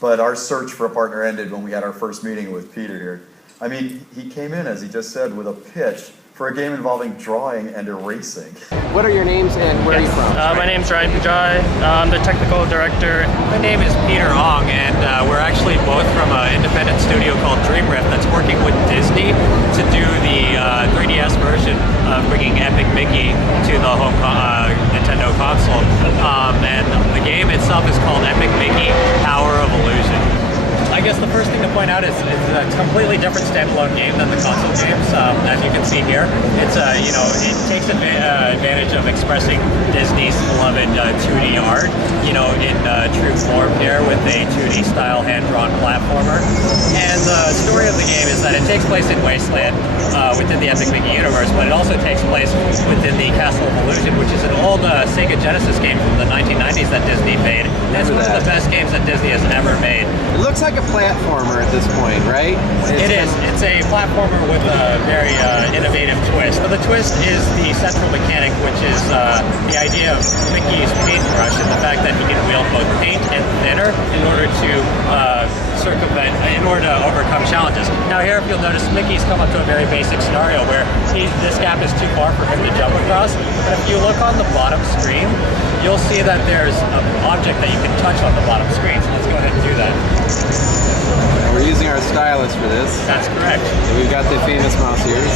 But our search for a partner ended when we had our first meeting with Peter here. I mean, he came in, as he just said, with a pitch for a game involving drawing and erasing. What are your names and where are you from? My name's Pijai. I'm the technical director. My name is Peter Ong, and we're actually both from an independent studio called DreamRift that's working with Disney to do the 3DS version of bringing Epic Mickey to the home Nintendo console. And the game itself is called Epic Mickey Power of Illusion. I guess the first thing to point out is it's a completely different standalone game than the console games. As you can see here, it's it takes advantage of expressing Disney's beloved 2D art, in true form here with a 2D style hand-drawn platformer. And the story of the game is that it takes place in Wasteland within the Epic Mickey universe, but it also takes place within the Castle of Illusion, which is an old Sega Genesis game from the 1990s that Disney made. And it's one of the best games that Disney has ever made. It looks like a platformer at this point, right? It is. It's a platformer with a very innovative twist. The twist is the central mechanic, which is the idea of Mickey's paintbrush and the fact that he can wield both paint and thinner in order to overcome challenges. Now here, if you'll notice, Mickey's come up to a very basic scenario where this gap is too far for him to jump across. But if you look on the bottom screen, you'll see that there's an object that you can touch on the bottom screen. So let's go ahead and do that. We're using our stylus for this. That's correct. And we've got the famous mouse ears.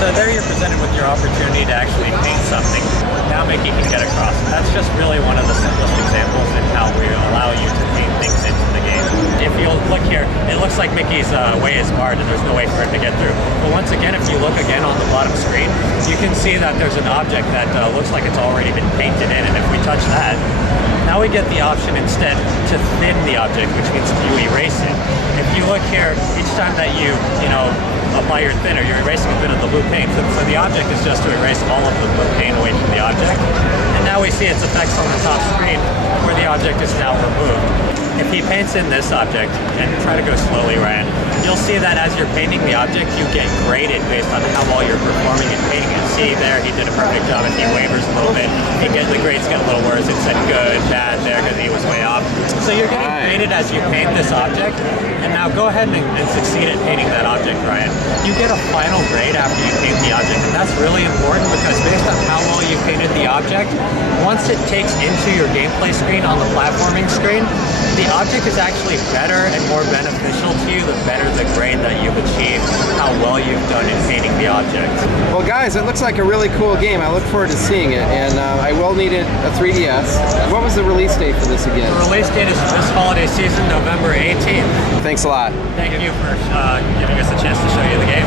So there you're presented with your opportunity to actually paint something. Now Mickey can get across. That's just really one of the simplest examples in how we allow you to paint things into the game. If you'll look here, it looks like Mickey's way is barred and there's no way for him to get through. But once again, if you look again on the bottom screen, you can see that there's an object that looks like it's already been painted in, and if we touch that, now we get the option instead to thin the object, which means you erase it. If you look here, each time that you apply your thinner, you're erasing a bit of the blue paint. So the object is just to erase all of the blue paint away from the object. And now we see its effects on the top screen where the object is now removed. If he paints in this object, and try to go slowly, Ryan, you'll see that as you're painting the object, you get graded based on how well you're performing and painting it. See there, he did a perfect job. If he wavers a little bit, the grades get a little worse. It said good, bad there because he was way off. So you're getting graded as you paint this object. And now go ahead and succeed at painting that object, Ryan. You get a final grade after you paint the object, and that's really important because based on how well you painted the object, once it takes into your gameplay screen on the platforming screen, the object is actually better and more beneficial to you the better the grade that you've achieved, how well you've done in painting the object. Well guys, it looks like a really cool game. I look forward to seeing it, and I will need a 3DS. What was the release date for this again? The release date is this holiday season, November 18th. Thanks a lot. Thank you for giving us a chance to show you the game.